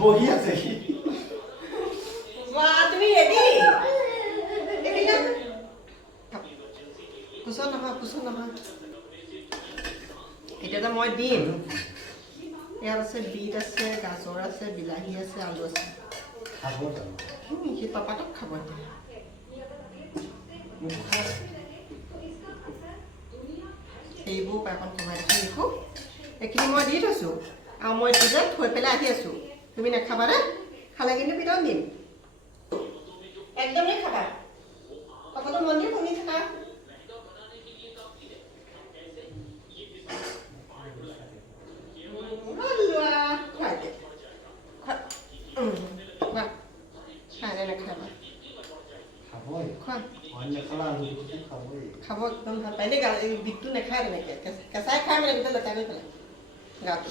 বহি আছে সি তুমি ৰেডি কুচন নহয় এতিয়া মই দিম ইয়াত আছে বিট আছে গাজৰ আছে বিলাহী আছে আলু আছে খাব সি পাপাটোক খাব সেইবোৰ পাইকণ কমাই ৰাখি লিখোঁ এইখিনি মই দি থৈছোঁ আৰু মই এইটো যে থৈ পেলাই আহি আছোঁ তুমি নাখাবানে খালে কিন্তু পিতন দিম একদমেই খাবা পাপাটো মন্দিৰ শুনি থাকা খাব একদম ভাল পায় দেই এই বিটটো নাখায় তেনেকৈ কেঁচাই খাই মানে গোটেই লেতেৰা কৰি পেলাই গাটো